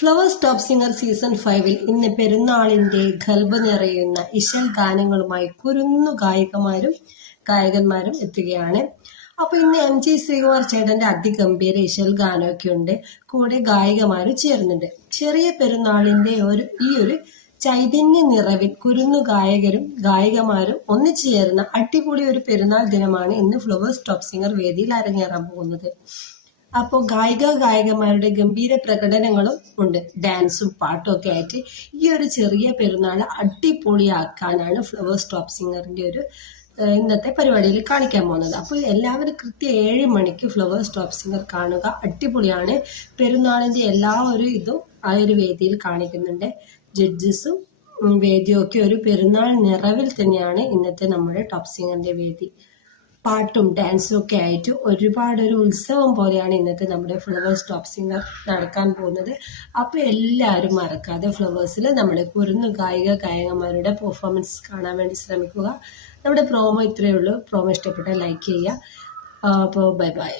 Flowers top singer season 5-ൽ ഇന്ന് പെരുന്നാളിന്റെ ഖൽബ് നിറയുന്ന ഇശൽ ഗാനങ്ങളുമായി കുരുന്നു ഗായകന്മാരും എത്തുകയാണ്. അപ്പൊ ഇന്ന് MG ശ്രീകുമാർ ചേട്ടന്റെ അതിഗംഭീര ഇശൽ ഗാനമൊക്കെ ഉണ്ട്. കൂടെ ഗായികമാരും ചേർന്നുണ്ട്. ചെറിയ പെരുന്നാളിന്റെ ഈ ഒരു ചൈതന്യ നിറവിൽ കുരുന്നു ഗായികമാരും ഒന്നിച്ചു ചേർന്ന അടിപൊളി ഒരു പെരുന്നാൾ ദിനമാണ് ഇന്ന് ഫ്ലവേഴ്സ് ടോപ്പ് സിംഗർ വേദിയിൽ അരങ്ങേറാൻ പോകുന്നത്. അപ്പോൾ ഗായകന്മാരുടെ ഗംഭീര പ്രകടനങ്ങളും ഉണ്ട്, ഡാൻസും പാട്ടും ഒക്കെ ആയിട്ട് ഈ ഒരു ചെറിയ പെരുന്നാൾ അടിപൊളിയാക്കാനാണ് ഫ്ലവേഴ്സ് ടോപ്പ് സിംഗറിന്റെ ഒരു ഇന്നത്തെ പരിപാടിയിൽ കാണിക്കാൻ പോകുന്നത്. അപ്പോൾ എല്ലാവരും കൃത്യം 7 മണിക്ക് ഫ്ലവേഴ്സ് ടോപ്പ് സിംഗർ കാണുക. അടിപൊളിയാണ്. പെരുന്നാളിന്റെ എല്ലാ ഒരു ഇതും ആ ഒരു വേദിയിൽ കാണിക്കുന്നുണ്ട്. ജഡ്ജസും വേദിയും ഒക്കെ ഒരു പെരുന്നാൾ നിറവിൽ തന്നെയാണ് ഇന്നത്തെ നമ്മുടെ ടോപ്പ് സിംഗറിന്റെ വേദി. പാട്ടും ഡാൻസും ഒക്കെ ആയിട്ട് ഒരു ഉത്സവം പോലെയാണ് ഇന്നത്തെ നമ്മുടെ ഫ്ലവേഴ്സ് ടോപ്പ് സിംഗർ നടക്കാൻ പോകുന്നത്. അപ്പോൾ എല്ലാവരും മറക്കാതെ ഫ്ലവേഴ്സിൽ നമ്മുടെ കുരുന്നു ഗായകന്മാരുടെ പെർഫോമൻസ് കാണാൻ വേണ്ടി ശ്രമിക്കുക. നമ്മുടെ പ്രോമോ ഇത്രയേ ഉള്ളൂ. പ്രോമോ ഇഷ്ടപ്പെട്ടാൽ ലൈക്ക് ചെയ്യുക. അപ്പോൾ ബൈ ബൈ.